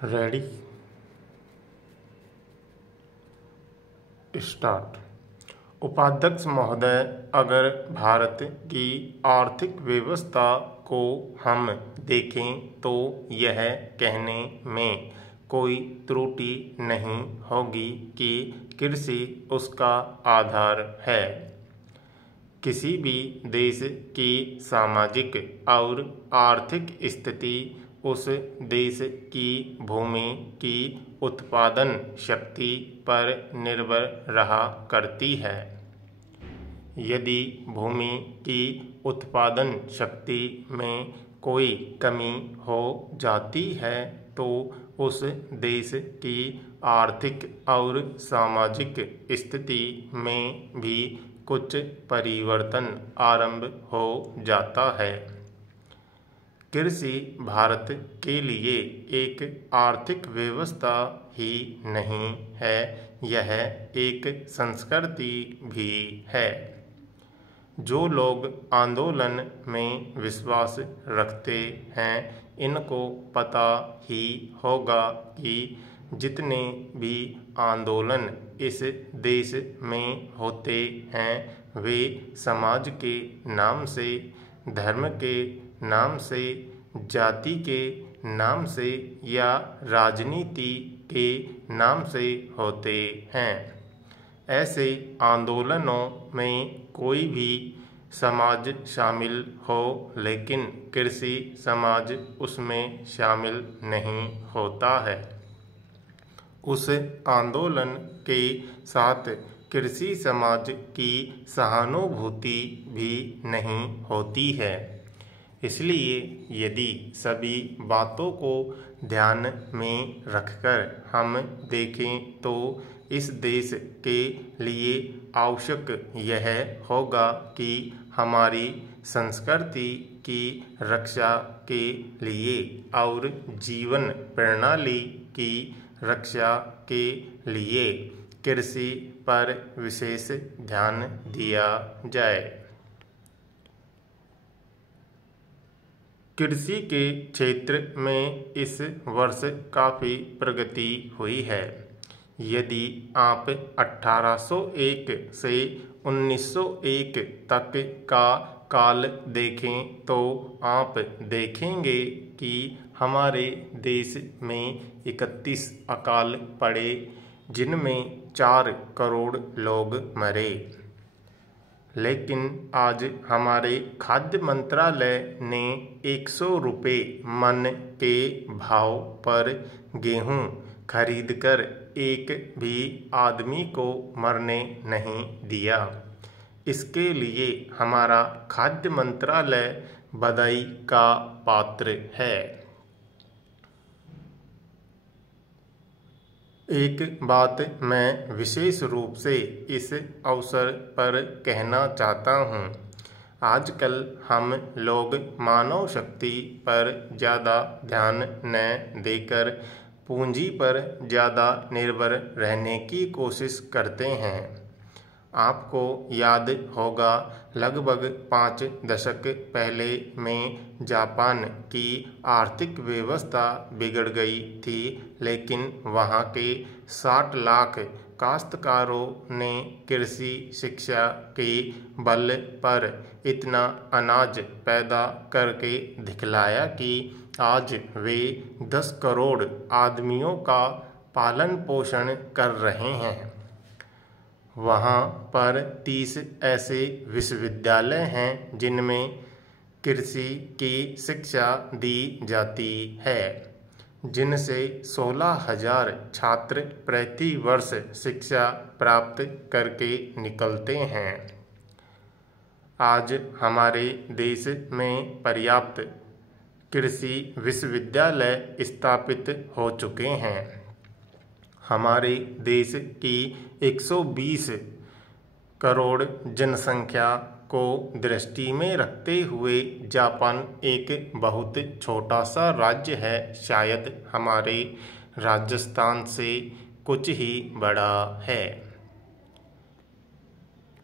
Ready start. उपाध्यक्ष महोदय, अगर भारत की आर्थिक व्यवस्था को हम देखें तो यह कहने में कोई त्रुटि नहीं होगी कि कृषि उसका आधार है। किसी भी देश की सामाजिक और आर्थिक स्थिति उस देश की भूमि की उत्पादन शक्ति पर निर्भर रहा करती है। यदि भूमि की उत्पादन शक्ति में कोई कमी हो जाती है तो उस देश की आर्थिक और सामाजिक स्थिति में भी कुछ परिवर्तन आरंभ हो जाता है। कृषि भारत के लिए एक आर्थिक व्यवस्था ही नहीं है, यह एक संस्कृति भी है। जो लोग आंदोलन में विश्वास रखते हैं, इनको पता ही होगा कि जितने भी आंदोलन इस देश में होते हैं वे समाज के नाम से, धर्म के नाम से, जाति के नाम से या राजनीति के नाम से होते हैं। ऐसे आंदोलनों में कोई भी समाज शामिल हो, लेकिन कृषि समाज उसमें शामिल नहीं होता है। उस आंदोलन के साथ कृषि समाज की सहानुभूति भी नहीं होती है। इसलिए यदि सभी बातों को ध्यान में रखकर हम देखें तो इस देश के लिए आवश्यक यह होगा कि हमारी संस्कृति की रक्षा के लिए और जीवन प्रणाली की रक्षा के लिए कृषि पर विशेष ध्यान दिया जाए। कृषि के क्षेत्र में इस वर्ष काफ़ी प्रगति हुई है। यदि आप 1801 से 1901 तक का काल देखें तो आप देखेंगे कि हमारे देश में 31 अकाल पड़े, जिनमें 4 करोड़ लोग मरे। लेकिन आज हमारे खाद्य मंत्रालय ने 100 रुपये मन के भाव पर गेहूं खरीदकर एक भी आदमी को मरने नहीं दिया। इसके लिए हमारा खाद्य मंत्रालय बधाई का पात्र है। एक बात मैं विशेष रूप से इस अवसर पर कहना चाहता हूँ। आजकल हम लोग मानव शक्ति पर ज़्यादा ध्यान न देकर पूंजी पर ज़्यादा निर्भर रहने की कोशिश करते हैं। आपको याद होगा, लगभग 5 दशक पहले में जापान की आर्थिक व्यवस्था बिगड़ गई थी, लेकिन वहाँ के 60 लाख काश्तकारों ने कृषि शिक्षा के बल पर इतना अनाज पैदा करके दिखलाया कि आज वे 10 करोड़ आदमियों का पालन पोषण कर रहे हैं। वहाँ पर 30 ऐसे विश्वविद्यालय हैं जिनमें कृषि की शिक्षा दी जाती है, जिनसे 16,000 छात्र प्रति वर्ष शिक्षा प्राप्त करके निकलते हैं। आज हमारे देश में पर्याप्त कृषि विश्वविद्यालय स्थापित हो चुके हैं। हमारे देश की 120 करोड़ जनसंख्या को दृष्टि में रखते हुए जापान एक बहुत छोटा सा राज्य है, शायद हमारे राजस्थान से कुछ ही बड़ा है।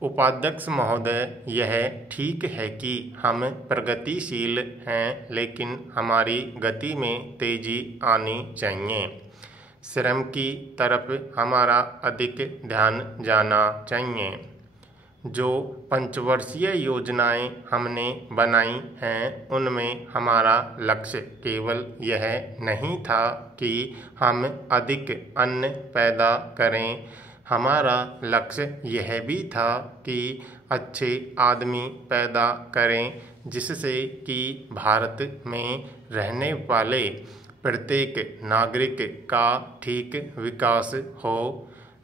उपाध्यक्ष महोदय, यह ठीक है कि हम प्रगतिशील हैं, लेकिन हमारी गति में तेजी आनी चाहिए। श्रम की तरफ हमारा अधिक ध्यान जाना चाहिए। जो पंचवर्षीय योजनाएं हमने बनाई हैं, उनमें हमारा लक्ष्य केवल यह नहीं था कि हम अधिक अन्न पैदा करें, हमारा लक्ष्य यह भी था कि अच्छे आदमी पैदा करें, जिससे कि भारत में रहने वाले प्रत्येक नागरिक का ठीक विकास हो।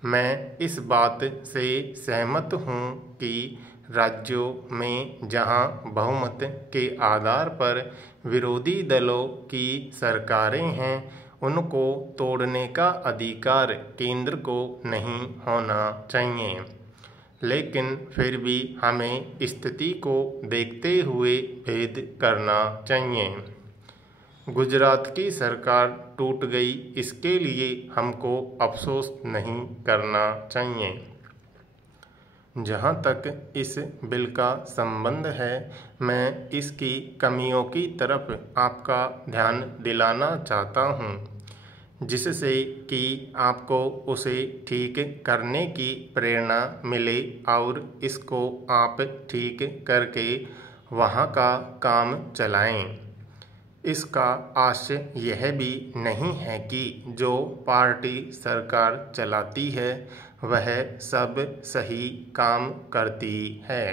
मैं इस बात से सहमत हूँ कि राज्यों में जहाँ बहुमत के आधार पर विरोधी दलों की सरकारें हैं, उनको तोड़ने का अधिकार केंद्र को नहीं होना चाहिए। लेकिन फिर भी हमें स्थिति को देखते हुए भेद करना चाहिए। गुजरात की सरकार टूट गई, इसके लिए हमको अफसोस नहीं करना चाहिए। जहाँ तक इस बिल का संबंध है, मैं इसकी कमियों की तरफ आपका ध्यान दिलाना चाहता हूँ, जिससे कि आपको उसे ठीक करने की प्रेरणा मिले और इसको आप ठीक करके वहाँ का काम चलाएं। इसका आशय यह भी नहीं है कि जो पार्टी सरकार चलाती है वह सब सही काम करती है,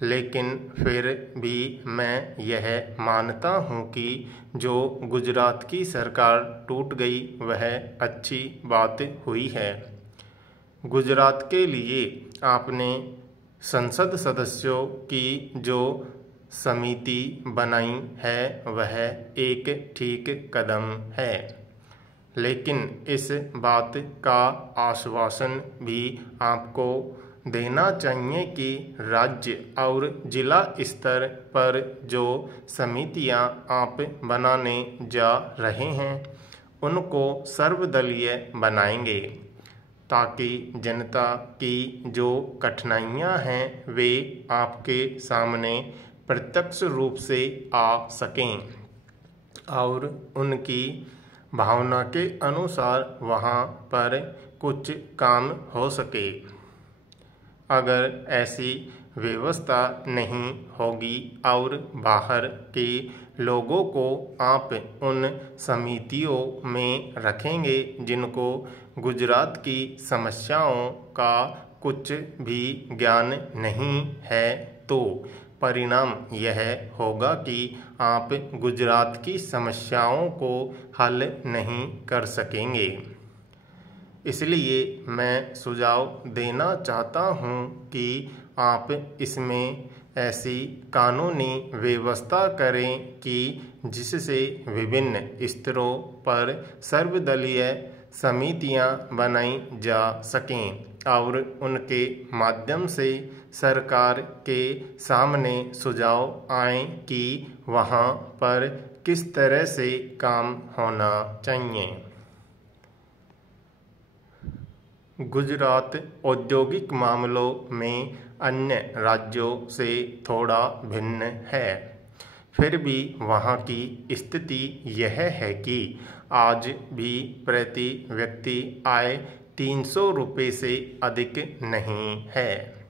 लेकिन फिर भी मैं यह मानता हूँ कि जो गुजरात की सरकार टूट गई वह अच्छी बात हुई है। गुजरात के लिए आपने संसद सदस्यों की जो समिति बनाई है वह एक ठीक कदम है, लेकिन इस बात का आश्वासन भी आपको देना चाहिए कि राज्य और जिला स्तर पर जो समितियां आप बनाने जा रहे हैं उनको सर्वदलीय बनाएंगे, ताकि जनता की जो कठिनाइयां हैं वे आपके सामने प्रत्यक्ष रूप से आ सकें और उनकी भावना के अनुसार वहाँ पर कुछ काम हो सके। अगर ऐसी व्यवस्था नहीं होगी और बाहर के लोगों को आप उन समितियों में रखेंगे जिनको गुजरात की समस्याओं का कुछ भी ज्ञान नहीं है, तो परिणाम यह होगा कि आप गुजरात की समस्याओं को हल नहीं कर सकेंगे। इसलिए मैं सुझाव देना चाहता हूँ कि आप इसमें ऐसी कानूनी व्यवस्था करें कि जिससे विभिन्न स्तरों पर सर्वदलीय समितियां बनाई जा सकें और उनके माध्यम से सरकार के सामने सुझाव आए कि वहाँ पर किस तरह से काम होना चाहिए। गुजरात औद्योगिक मामलों में अन्य राज्यों से थोड़ा भिन्न है, फिर भी वहाँ की स्थिति यह है कि आज भी प्रति व्यक्ति आय 300 रुपये से अधिक नहीं है।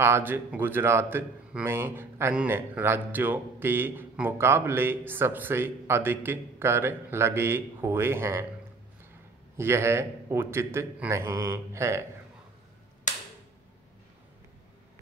आज गुजरात में अन्य राज्यों के मुकाबले सबसे अधिक कर लगे हुए हैं। यह उचित नहीं है।